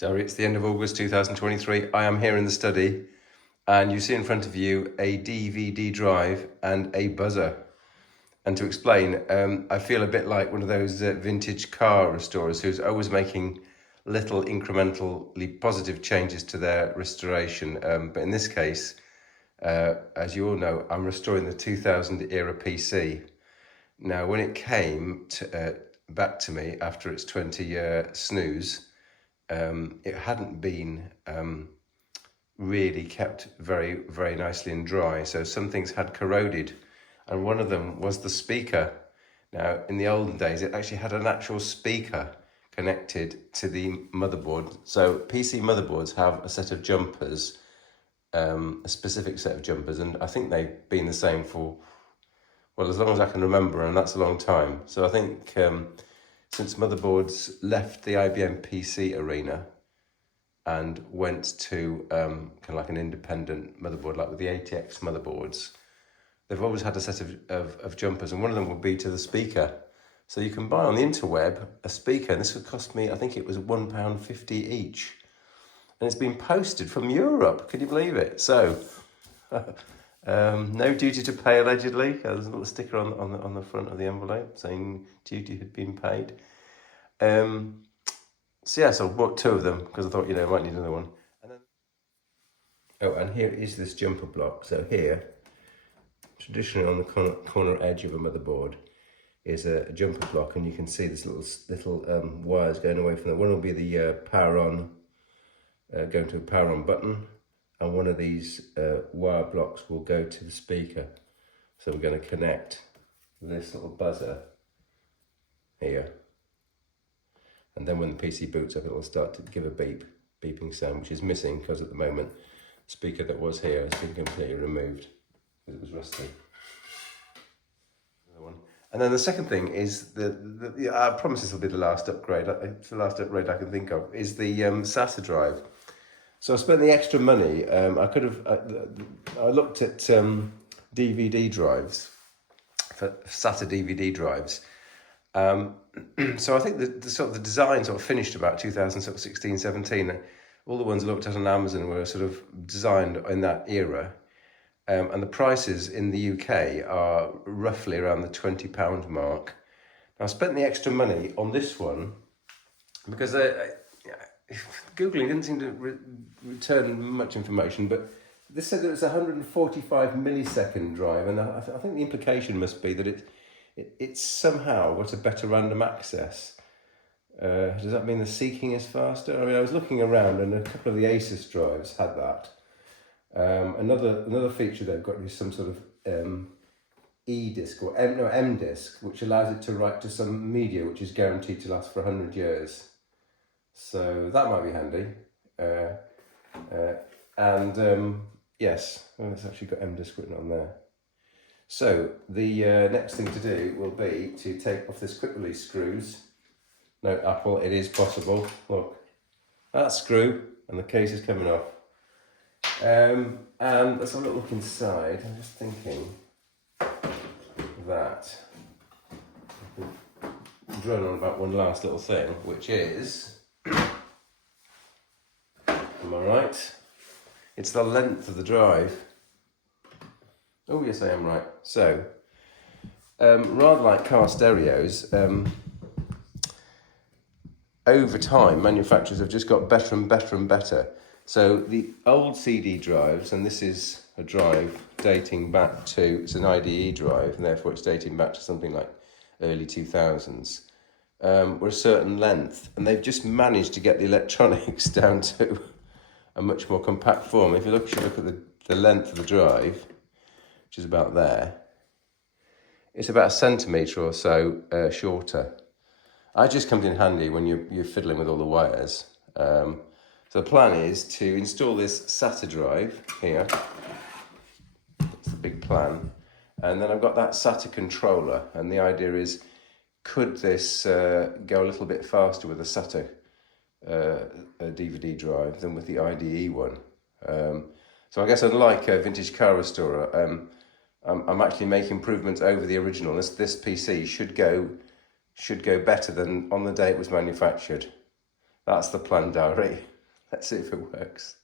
Derry, it's the end of August 2023. I am here in the study and you see in front of you a DVD drive and a buzzer. And to explain, I feel a bit like one of those vintage car restorers who's always making little incrementally positive changes to their restoration. But in this case, as you all know, I'm restoring the 2000 era PC. Now, when it came back to me after its 20-year snooze, it hadn't been really kept very, very nicely and dry. So some things had corroded, and one of them was the speaker. Now, in the olden days, it actually had an actual speaker connected to the motherboard. So PC motherboards have a set of jumpers, a specific set of jumpers, and I think they've been the same for, well, as long as I can remember, and that's a long time. So I think since motherboards left the IBM PC arena and went to kind of like an independent motherboard, like with the ATX motherboards, they've always had a set of jumpers, and one of them would be to the speaker. So you can buy on the interweb a speaker, and this would cost me, I think it was £1.50 each. And it's been posted from Europe, can you believe it? So, no duty to pay allegedly. There's a little sticker on the front of the envelope saying duty had been paid. So yeah, so I bought two of them because I thought, you know, I might need another one. And then, oh, and here is this jumper block. So here, traditionally on the corner edge of a motherboard, is a jumper block, and you can see this little wires going away from that. One will be the power on, going to a power on button, and one of these wire blocks will go to the speaker. So we're going to connect this little buzzer here, and then when the PC boots up, it will start to give a beeping sound, which is missing because at the moment the speaker that was here has been completely removed because it was rusty. And then the second thing is I promise this will be the last upgrade. It's the last upgrade I can think of, is the SATA drive. So I spent the extra money. I could have. I looked at DVD drives, for SATA DVD drives. So I think the design sort of finished about 2016, 17. All the ones I looked at on Amazon were sort of designed in that era. And the prices in the UK are roughly around the £20 mark. Now, I spent the extra money on this one because Googling didn't seem to return much information, but this said that it's a 145 millisecond drive, and I think the implication must be that it's somehow got a better random access. Does that mean the seeking is faster? I mean, I was looking around and a couple of the Asus drives had that. Another feature they've got is some sort of E-disc or M-disc, which allows it to write to some media which is guaranteed to last for 100 years. So that might be handy. Yes, well, it's actually got M-disc written on there. So the next thing to do will be to take off this quick release screws. No, Apple, it is possible. Look, that screw and the case is coming off. And let's have a look inside. I'm just thinking that I'm drawing on about one last little thing, which is, am I right? It's the length of the drive. Oh yes, I am right. So, rather like car stereos, over time manufacturers have just got better and better and better. So the old CD drives, and this is a drive dating back to, it's an IDE drive, and therefore it's dating back to something like early 2000s, were a certain length, and they've just managed to get the electronics down to a much more compact form. If you look at the length of the drive, which is about there, it's about a centimetre or so shorter. That just comes in handy when you're fiddling with all the wires. So the plan is to install this SATA drive here. That's the big plan. And then I've got that SATA controller, and the idea is, could this go a little bit faster with a SATA DVD drive than with the IDE one? So I guess unlike a vintage car restorer, I'm actually making improvements over the original. This PC should go better than on the day it was manufactured. That's the plan, Diary. Let's see if it works.